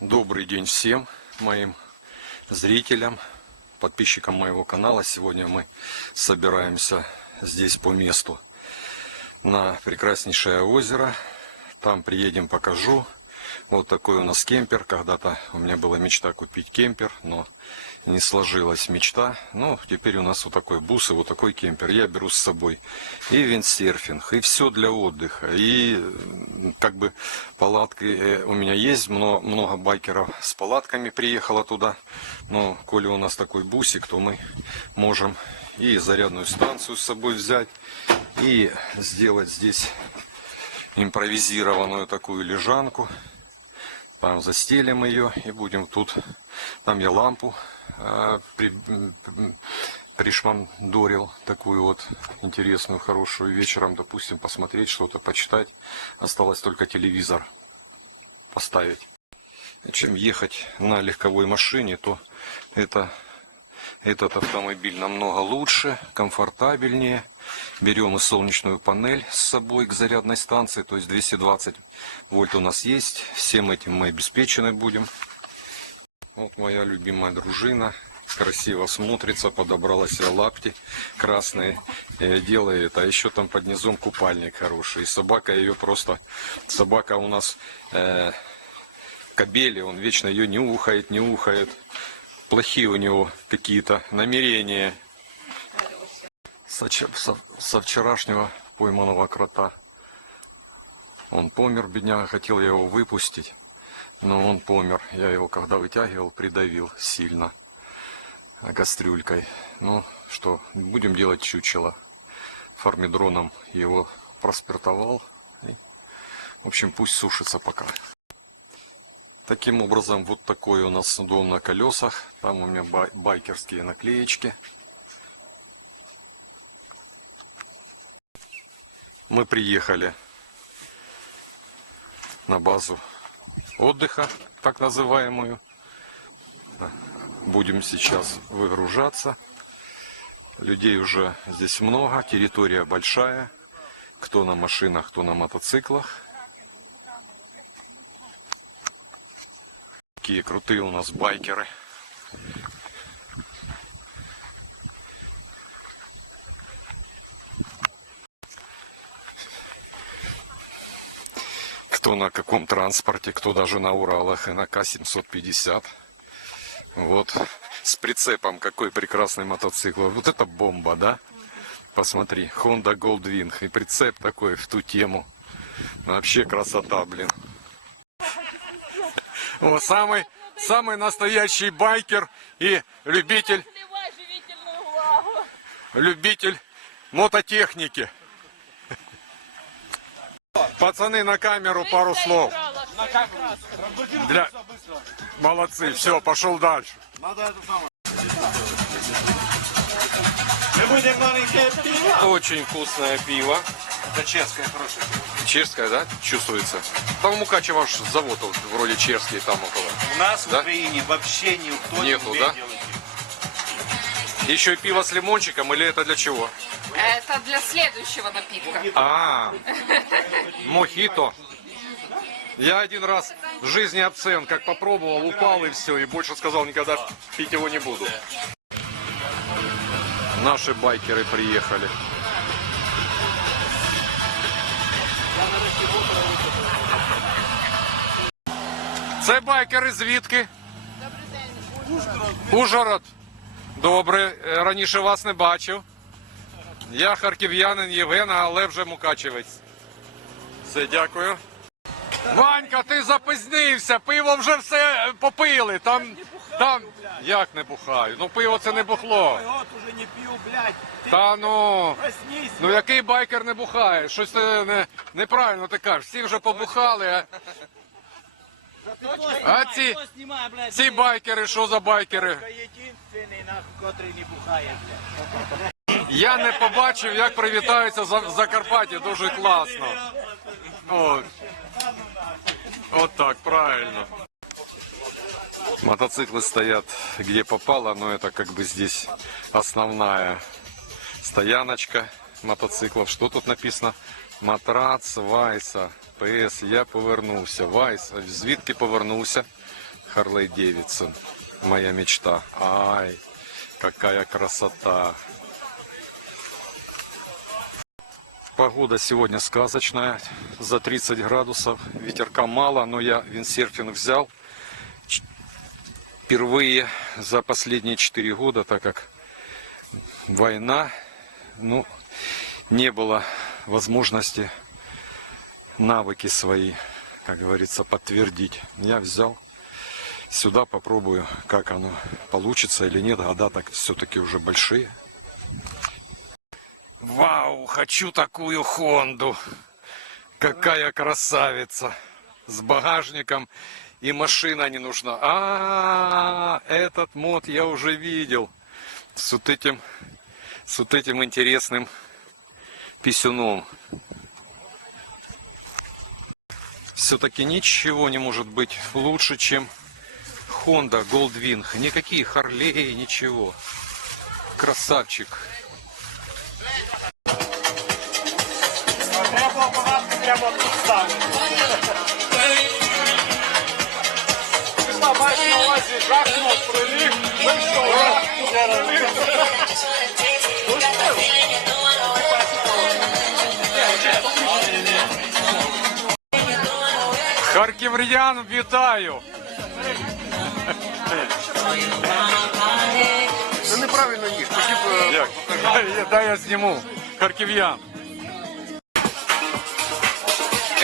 Добрый день всем моим зрителям, подписчикам моего канала. Сегодня мы собираемся здесь по месту на прекраснейшее озеро. Там приедем, покажу. Вот такой у нас кемпер. Когда-то у меня была мечта купить кемпер, но не сложилась мечта. Ну, теперь у нас вот такой бус и вот такой кемпер. Я беру с собой и виндсерфинг, и все для отдыха. И как бы палатки э, у меня есть, много, много байкеров с палатками приехало туда. Но коли у нас такой бусик, то мы можем и зарядную станцию с собой взять, и сделать здесь импровизированную такую лежанку. Там застелим ее и будем тут. Там я лампу э, при, пришмандорил такую вот интересную, хорошую. Вечером, допустим, посмотреть что-то, почитать. Осталось только телевизор поставить. Чем ехать на легковой машине, то это этот автомобиль намного лучше, комфортабельнее. Берем и солнечную панель с собой к зарядной станции, то есть 220 вольт у нас есть. Всем этим мы обеспечены будем. Вот моя любимая дружина. Красиво смотрится, подобрала себе лапти красные, э, делает, а еще там под низом купальник хороший. И собака ее просто, собака у нас э, кобели, он вечно ее не ухает, не ухает плохие у него какие-то намерения со, со- со вчерашнего пойманного крота. Он помер, бедняга, хотел я его выпустить, но он помер. Я его, когда вытягивал, придавил сильно гастрюлькой. Ну что, будем делать чучело. Фармидроном его проспиртовал. И, в общем, пусть сушится пока. Таким образом, вот такой у нас дом на колесах. Там у меня бай- байкерские наклеечки. Мы приехали на базу отдыха, так называемую. Будем сейчас выгружаться. Людей уже здесь много, территория большая. Кто на машинах, кто на мотоциклах. Какие крутые у нас байкеры. Кто на каком транспорте, кто даже на Уралах и на К-750. Вот. С прицепом какой прекрасный мотоцикл. Вот это бомба, да? Посмотри, Honda Goldwing. И прицеп такой в ту тему. Вообще красота, блин. О, самый, самый настоящий байкер и любитель, любитель мототехники. Пацаны, на камеру пару слов. Для... Молодцы, все, пошел дальше. Очень вкусное пиво. Это чешское хорошее пиво. Чешское, да? Чувствуется. Там у Мукачева ваш завод вот, вроде чешский там около. У нас Да? в Украине вообще никто Нету, не умеет да? делать пиво. Еще и пиво с лимончиком или это для чего? Это для следующего напитка. А, мохито. Я один раз в жизни абсент, как попробовал, упал и все, и больше сказал, никогда пить его не буду. Наши байкеры приехали. Це байкери звідки? Ужгород. Добре, Е, раніше вас не бачив. Я харків'янин Євген, але вже мукачевець. Все, дякую. Ванька, ти запізнився, пиво вже все попили. Там, там. Як не бухаю? Ну пиво це не бухло. Вот уже не пью, блядь. Ты Та ну. проснись. Ну який байкер не бухає? Щось ти не, неправильно ти кажеш. Всі вже побухали, а А ці, Кто снимай, блядь? ці байкери, що за байкери? Только единственный, нахуй, который не бухает, блядь. Я не побачив, як привітаються за в Закарпатті. Дуже класно. От. От так, правильно. Мотоциклы стоят где попало, но это как бы здесь основная стояночка мотоциклов. Что тут написано? Матрац Вайса. ПС, я повернувся. Вайс, звідки повернувся? Харлей Дэвидсон. Моя мечта. Ай, какая красота. Погода сегодня сказочная. За 30 градусов. Ветерка мало, но я виндсерфинг взял. Впервые за последние 4 года, так как война, ну, не было возможности навыки свои, как говорится, подтвердить. Я взял сюда, попробую, как оно получится или нет. Года так все-таки уже большие. Вау, хочу такую Хонду. Какая красавица. С багажником и машина не нужна. А, этот мод я уже видел. С вот этим, с вот этим интересным писюном. Все-таки ничего не может быть лучше, чем Honda Goldwing. Никакие Харлеи, ничего. Красавчик. прямо тут саме. Маєш на увазі жахно приліг, ну вийшов приліг. Харківрян вітаю! Це неправильно їх, хотів. Е, дай я зніму. Харків'ян.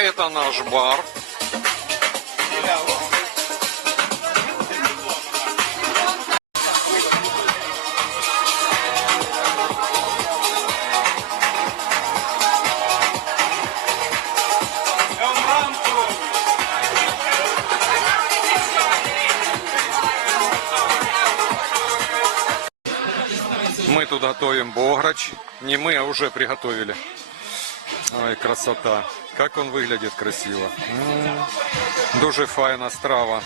Это наш бар. Мы тут готовим бограч. Не мы, а уже приготовили. Ой, красота. Как он выглядит красиво. М, Дуже файна страва.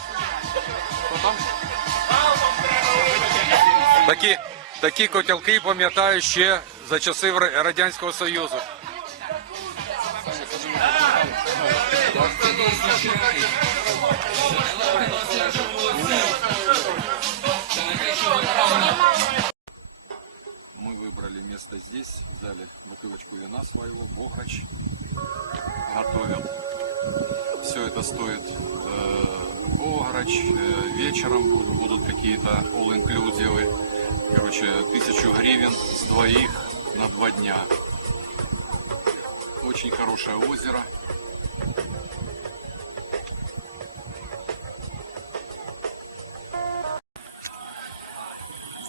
Такі, такі котелки пам'ятаю ще за часи Радянського Союзу. Место здесь, взяли бутылочку вина своего, бохач, готовим. Все это стоит э, бограч, э, вечером будут какие-то all-inclusive, короче, тысячу гривен с двоих на два дня. Очень хорошее озеро.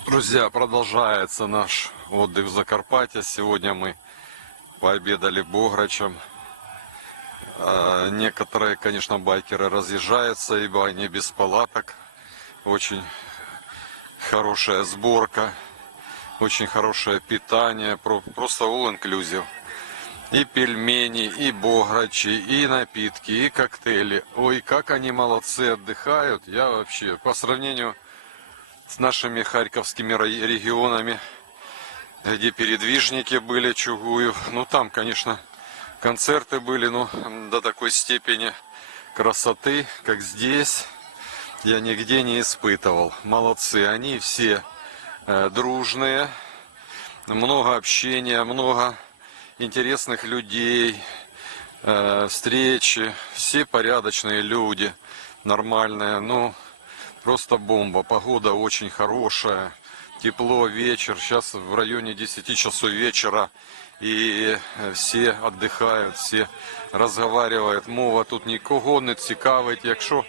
Друзья, продолжается наш отдых в Закарпатье. Сегодня мы пообедали бограчем. А, Некоторые, конечно, байкеры разъезжаются, ибо они без палаток. Очень хорошая сборка, очень хорошее питание, про- просто all inclusive. И пельмени, и бограчи, и напитки, и коктейли. Ой, как они молодцы отдыхают. Я вообще, по сравнению с нашими харьковскими регионами, где передвижники были, Чугуев. Ну, там, конечно, концерты были, но до такой степени красоты, как здесь, я нигде не испытывал. Молодцы, они все э, дружные, много общения, много интересных людей, э, встречи, все порядочные люди, нормальные, ну, Просто бомба. Погода очень хорошая. Тепло, вечер. Сейчас в районе 10 часов вечера. І е, всі віддихають, всі розговорюють. Мова тут нікого не цікавить. Якщо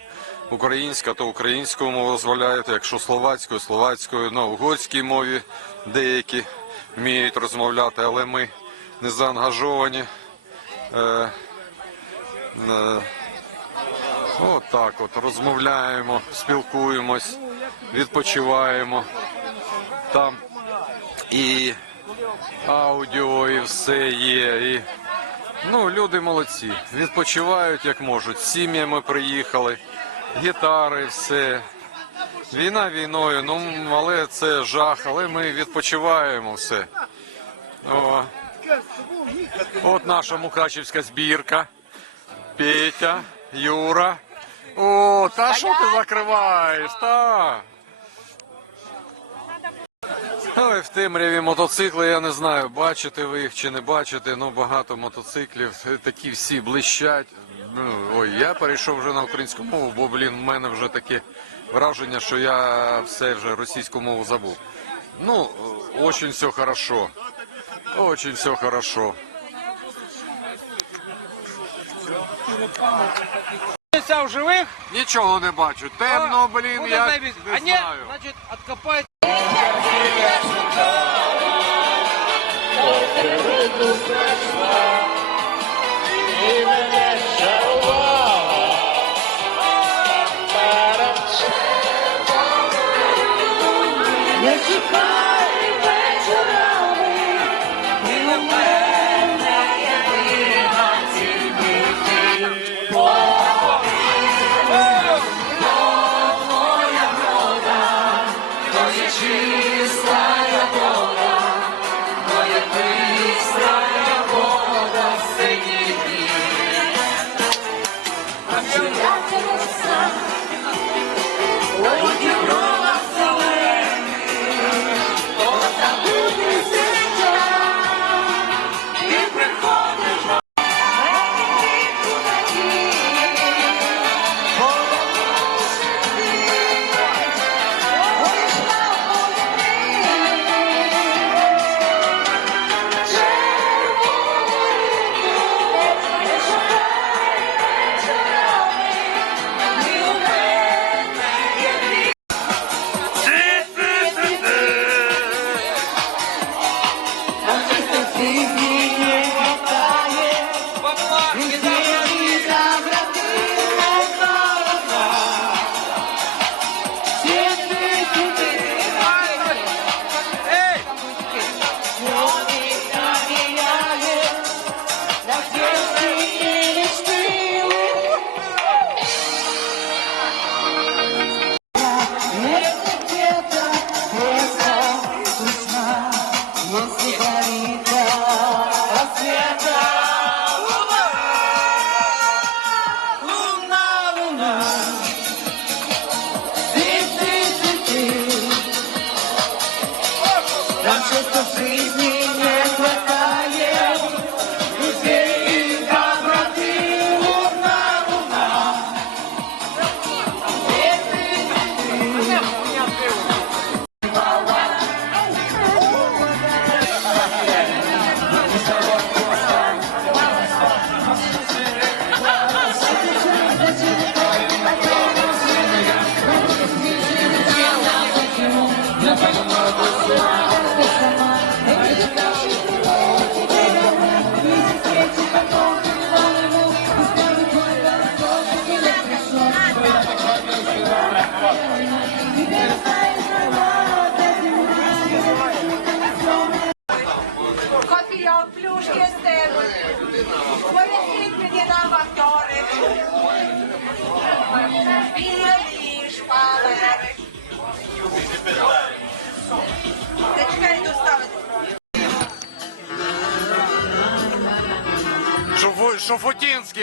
українська, то українською мову дозволяють. Якщо словацькою, словацькою, на угорській мові деякі вміють розмовляти, але ми не заангажовані. Е, е, От так от розмовляємо, спілкуємось, відпочиваємо. Там і аудіо, і все є. І... Ну, люди молодці. Відпочивають як можуть. Сім'ями приїхали, гітари, все. Війна війною, ну але це жах, але ми відпочиваємо все. О. От наша мукачівська збірка. Петя, Юра. О, та що ти закриваєш? Та. Ой, в темряві мотоцикли, я не знаю, бачите ви їх чи не бачите, ну багато мотоциклів, такі всі блищать. Ну, ой, я перейшов вже на українську мову, бо, блін, в мене вже таке враження, що я все вже російську мову забув. Ну, очень все хорошо. Очень все хорошо. Вся в живих? Нічого не бачу. Темно, блін, Буде я запись. не а ні, знаю. значить, откопай. Не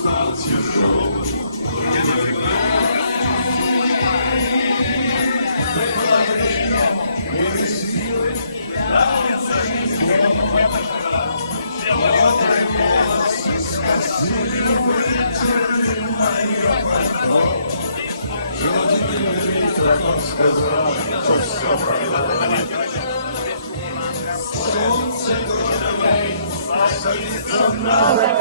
стал тяжел. сказал, что все пропало. Солнце, гордо Спотворена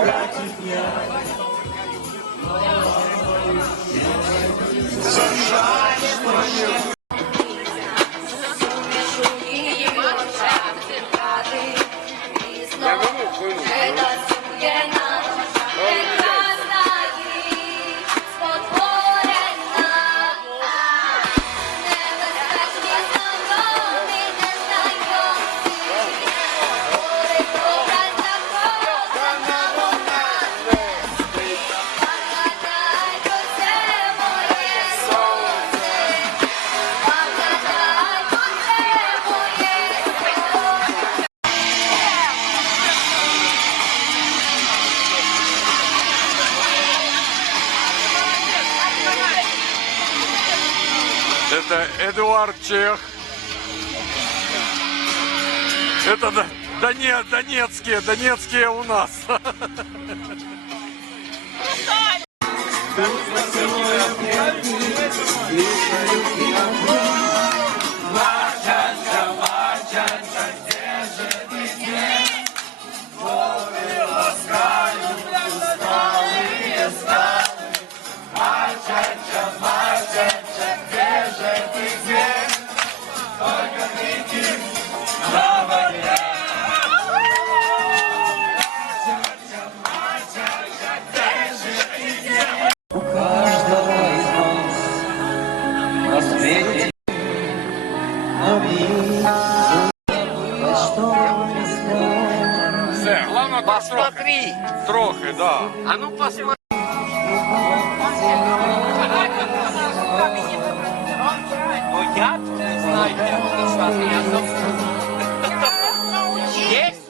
Чех. Это донецкие, донецкие у нас. У Головне посмотри. Трохи, да. А ну посмотри. Ну я не знаю. Я. Есть?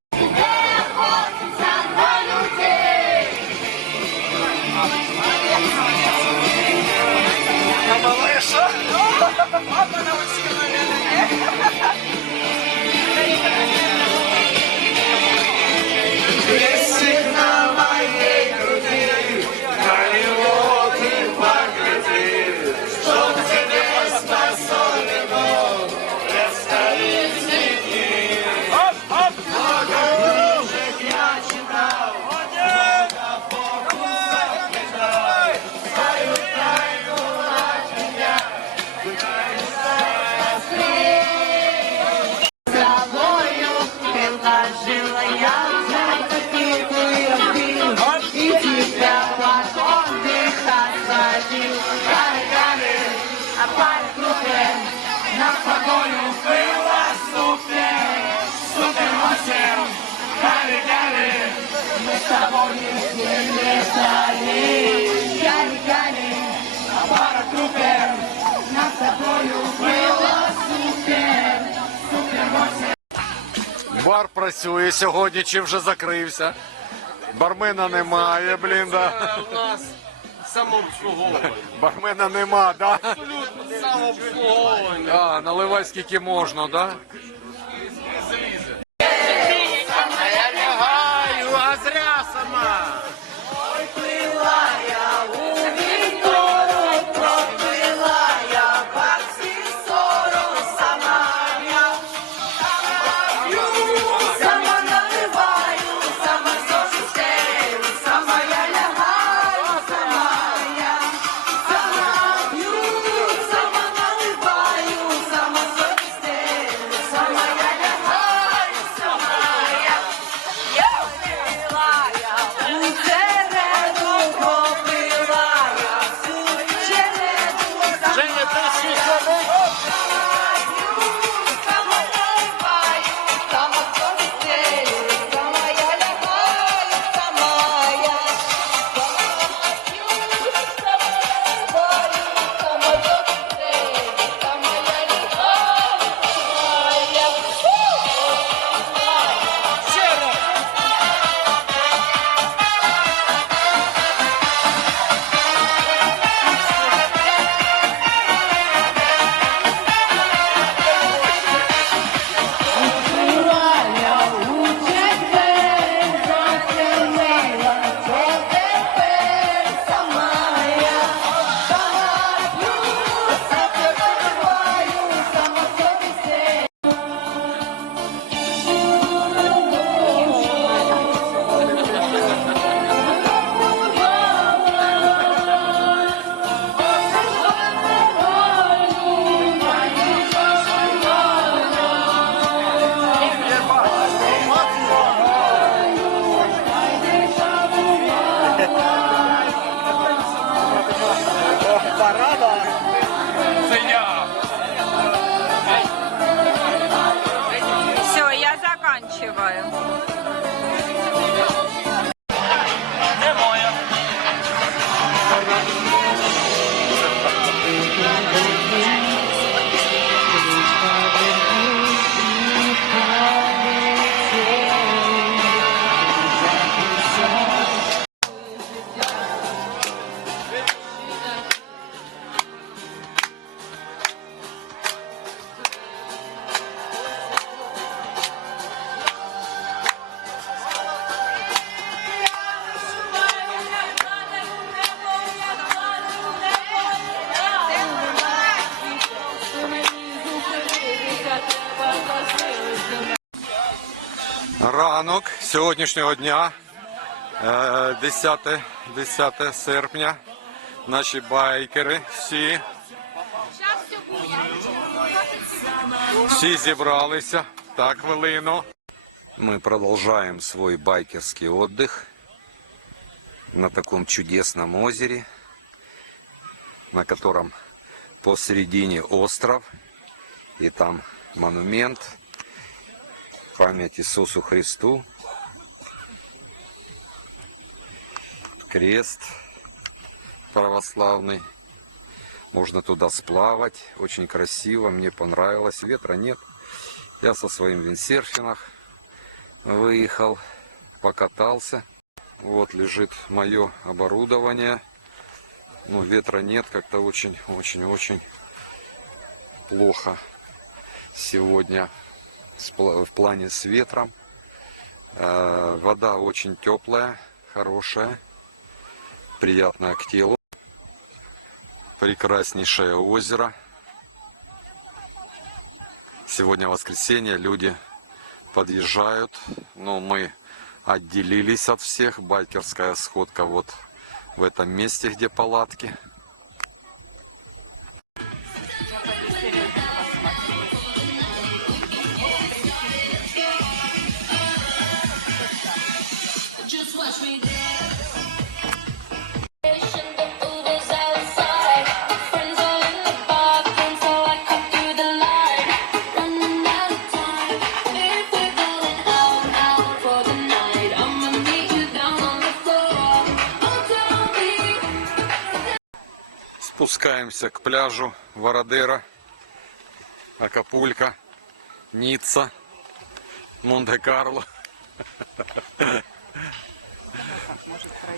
Предложила я тебе такие и тебя дыхать сводил. Гары-гары, а парень крупный, на погоню было супер, супер восемь. Гары-гары, мы с тобой не стали. Гары-гары, а пара крупер, на тобою было супер, супер восемь. Бар працює сьогодні, чи вже закрився. Бармена немає, блін, да. У нас самообслуговування. Бармена нема, да? Абсолютно самообслуговування. Да, наливай скільки можна, да? А я лягаю, а зря сама. сьогоднішнього дня, е, 10, 10 серпня. Наші байкери всі. Всі зібралися. Так, хвилину. Мы продолжаем свой байкерский отдых на таком чудесном озере, на котором посередине остров, и там монумент, память Иисусу Христу, крест православный. Можно туда сплавать, очень красиво, мне понравилось, ветра нет. Я со своим виндсерфингом выехал, покатался. Вот лежит мое оборудование. Ну, ветра нет, как-то очень-очень-очень плохо сегодня в плане с ветром. Э, Вода очень теплая, хорошая, приятная к телу. Прекраснейшее озеро. Сегодня воскресенье, люди подъезжают, но мы отделились от всех. Байкерская сходка вот в этом месте, где палатки. Just watch me dance. Спускаемся к пляжу Вородера, Акапулько, Ницца, Монте-Карло.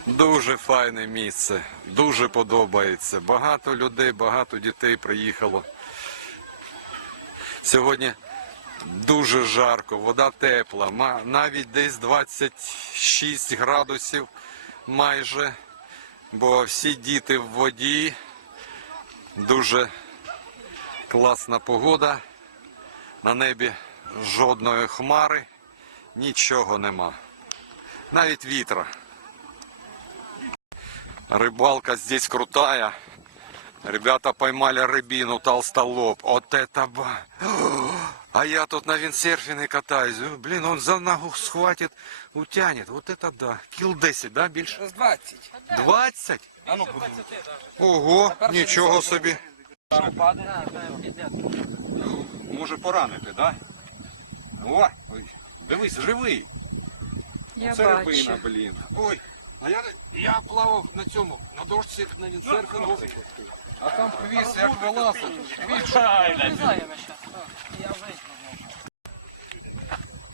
Дуже файне місце, дуже подобається. Багато людей, багато дітей приїхало. Сьогодні дуже жарко, вода тепла, навіть десь 26 градусів майже, бо всі діти в воді. Дуже класна погода. На небі жодної хмари, нічого нема. Навіть вітра. Рыбалка здесь крутая. Ребята поймали рыбину толстолоб. Вот это ба. А я тут на виндсерфинге катаюсь. Э, Блин, он за ногу схватит, утянет. Вот это да. Кіл 10, да, більше? 20. 20? А ну, Ого, нічого собі. піде. Може поранити, да? О, ой, дивись, живий. Я Це бачу. рибина, блін. Ой, а я, я плавав на цьому, на дошці, на віндсерфінгу. А там хвіст, як вилазить.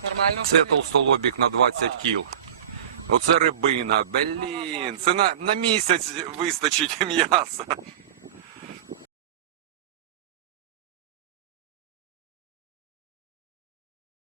Нормально. Це толстолобік на 20 кіл. Оце рибина, блін. Це на, на місяць вистачить м'яса.